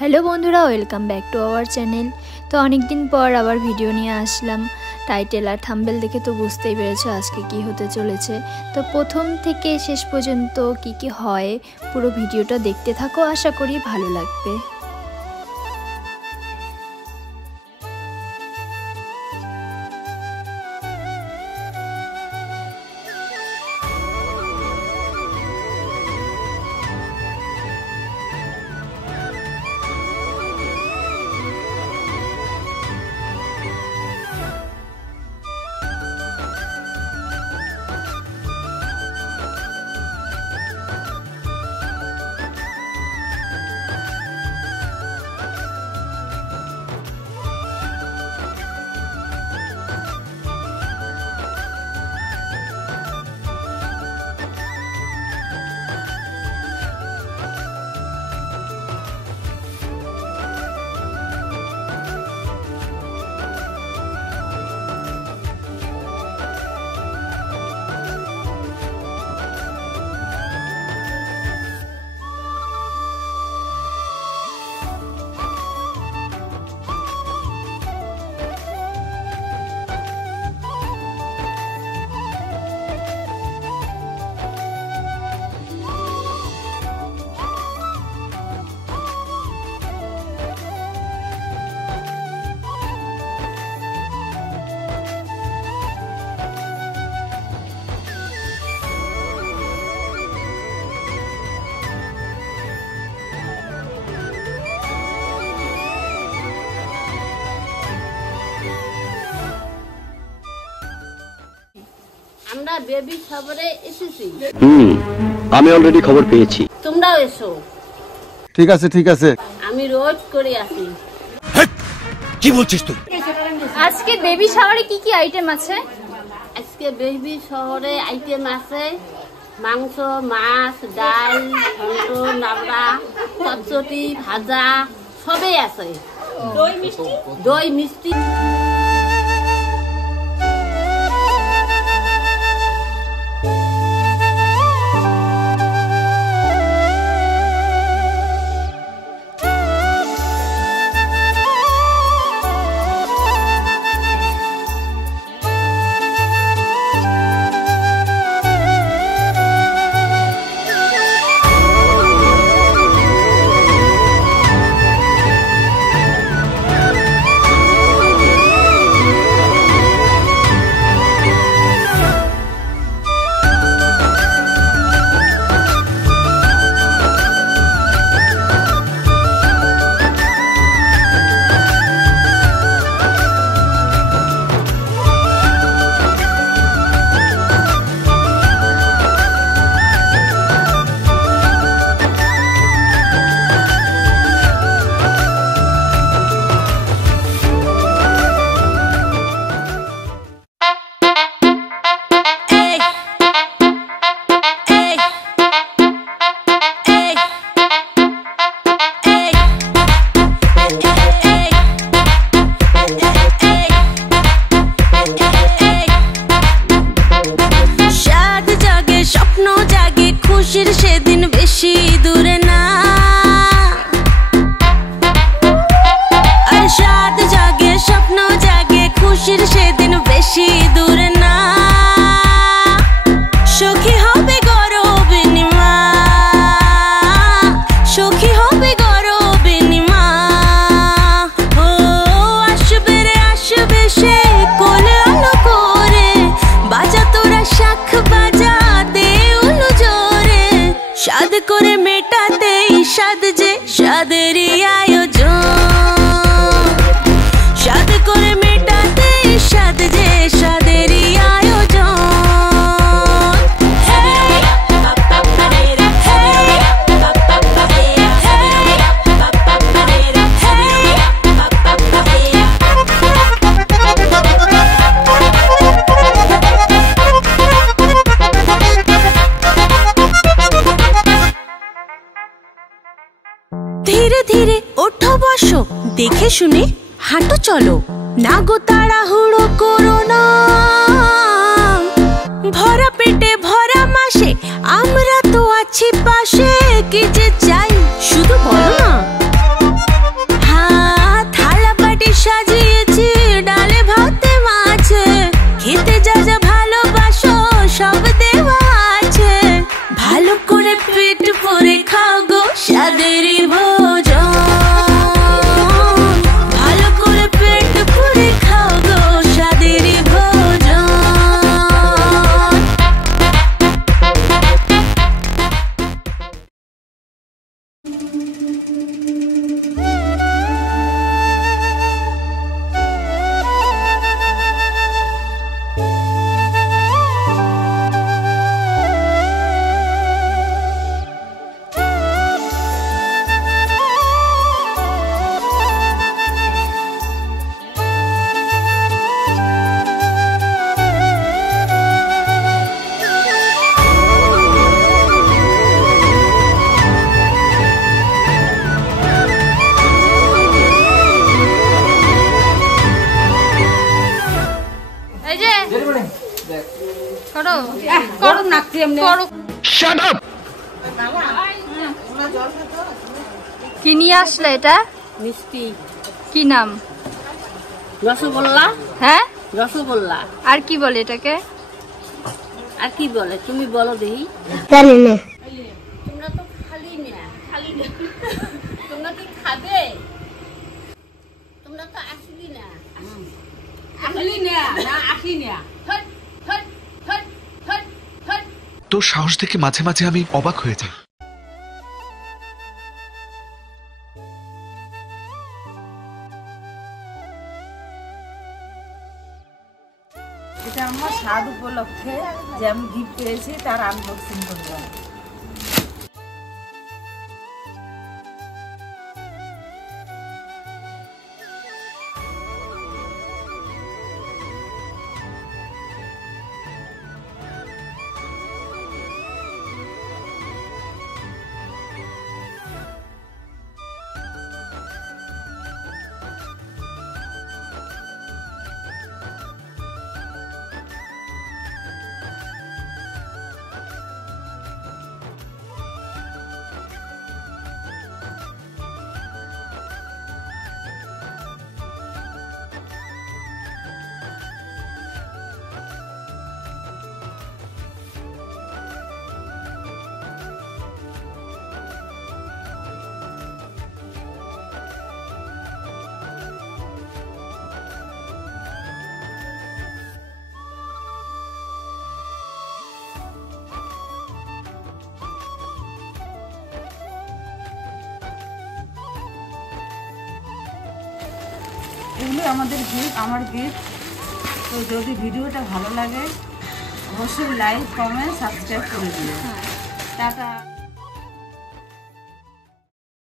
Hello बंधुरा welcome back to our channel. तो अनेक दिन पर आबार भिडियो निये आसलाम। टाइटेल और थाम्बनेल देखे तो बुझतेई पेरेछो आजके कि होते चलेछे। तो प्रथम थेके शेष पर्यन्त कि हय पुरो भिडियोटा देखते थाको, आशा करी भालो लागबे। আমরা বেবি খবরে এসেছি। আমি অলরেডি খবর পেয়েছি। তোমরাও এসো। ঠিক আছে আমি রোজ করে আসি। কি বলছিস তুই? আজকে বেবি শাওয়ারে কি কি আইটেম আছে? আজকে বেবি শহরে আইটেম আছে মাংস, মাছ, ডাল, ঘন্ট, নাবড়া, চচ্চড়ি, ভাজা সবই আছে। দই মিষ্টি সেদিন বেশি দূরে না, আর সাদ জাগে স্বপ্ন জাগে খুশির সেদিন বেশি দূরে না। সখী হবে গরবিনী মা, সখী হবে গরবিনী মা। ও আসবে রে আসবে সে কোলে আলো করে, বাজা তোরা শাখ বাজা দেউল জোরে। সাদ করে মেটাতে সাদ যে সাদেরই আয়োজন, সাদ করে মেটাতে সাদ যে সাদেরই আয়োজন। ধীরে ধীরে ওঠো বসো, দেখে শুনে হাঁটো চলো, না গো তাড়াহুড়ো করো না। ভরা পেটে ভরা মাসে আমরা তো আছি পাশে, কি যে চাই শুধু বলো না। ভোজন, ভালো করে পেট পুরে খাও গো স্বাদের ভোজন। কি নিয়ে আসলে এটা? মিষ্টি। কি নাম? রসগোল্লা। হ্যাঁ, রসগোল্লা। আর কি বলে এটাকে? আর কি বলে তুমি বলো দেখি। জানি না। তোমরা তো খালি না, খালি না। তোমরা কি খাবে? তোমরা তো আসবি না। আসলি না, না আসি না। তোর সাহস দেখে মাঝে মাঝে আমি অবাক হয়ে যাই। এটা আমার স্বাদ উপলক্ষে যে আমি গিফট পেয়েছি তার আনবক্সিং করবো। এগুলো আমাদের গিফট, আমার গিফট। তো যদি ভিডিওটা ভালো লাগে অবশ্যই লাইক, কমেন্ট, সাবস্ক্রাইব করে দিও। টাটা।